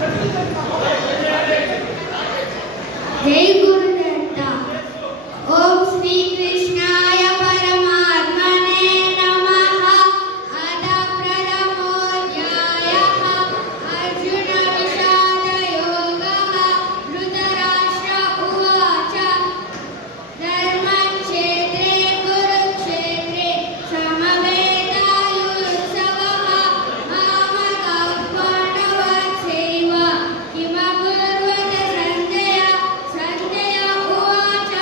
जय गुरुदत्ता। ओम श्री कृष्णाय परमात्मने नमः। अथ प्रथमोऽध्यायः अर्जुन विषाद योगः। धृतराष्ट्र उवाच धर्मक्षेत्रे कुरुक्षेत्रे समवेतायुत्सवः। मामकाः पाण्डवाश्चैव किमकुर्वत सञ्जय। सञ्जय उवाच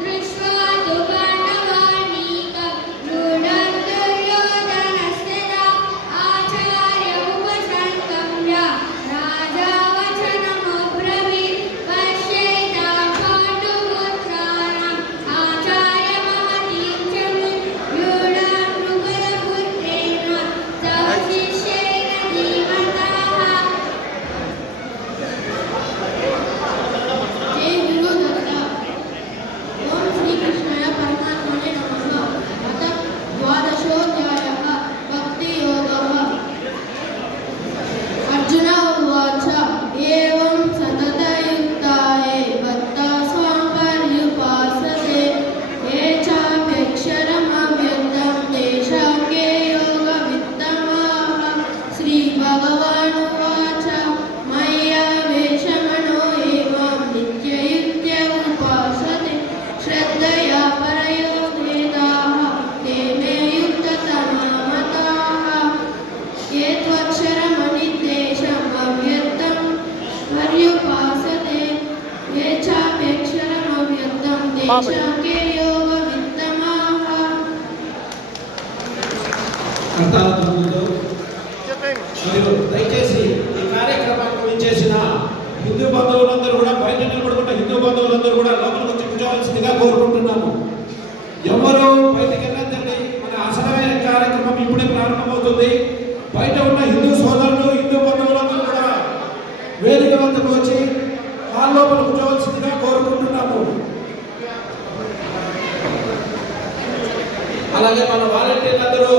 दृष्ट्वा तु पाण्डवानीकं नूनं दुर्योधनस्तदा आचार्यमुपसङ्गम्य राजा वचनमब्रवीत्। पश्येतां पाण्डुपुत्राणाम् आचार्यमहतीं च व्यूढां नृपतिपुत्रेण तव शिष्येण धीमतः। जय गुरुदत्ता। ओम श्री कृष्णाय परमात्मने नमः। अथ द्वादशोऽध्यायः भक्ति योगः। अर्जुन उवाच एवं सततयुक्ता ये भक्ता स्वां पर्युपासते ये चाप्यक्षरमव्यक्तं तेषां के योगवित्तमाः। श्रीभगवानुवाच मय्यावेशमनो ये मां नित्ययुक्त्य उपासते श्रद्धया परयोपेताः ते मे युक्ततमा मताः। ये त्वक्षरमनिर्देशम् अव्यक्तं पर्युपासते ये चाप्यक्षरमव्यक्तं तेषां के योगवित्तमाः। అర్థార్థములు మరియు దయచేసి ఈ కార్యక్రమానికి విచ్చేసిన హిందూ బంధువులందరూ కూడా బయట నిలబడుకున్న హిందూ బంధువులందరూ కూడా లోపలికి వచ్చి కూర్చోవలసిందిగా కోరుకుంటున్నాము. ఎవరు బయటకు వెళ్ళొద్దండి. మన అసలైన కార్యక్రమం ఇప్పుడే ప్రారంభమవుతుంది. బయట ఉన్న హిందూ సోదరులు హిందూ బంధువులందరూ కూడా వేదిక వద్దకు వచ్చి హాల్ లోపల కూర్చోవలసిందిగా కోరుకుంటున్నాము. అలాగే మన వాలంటీర్లందరూ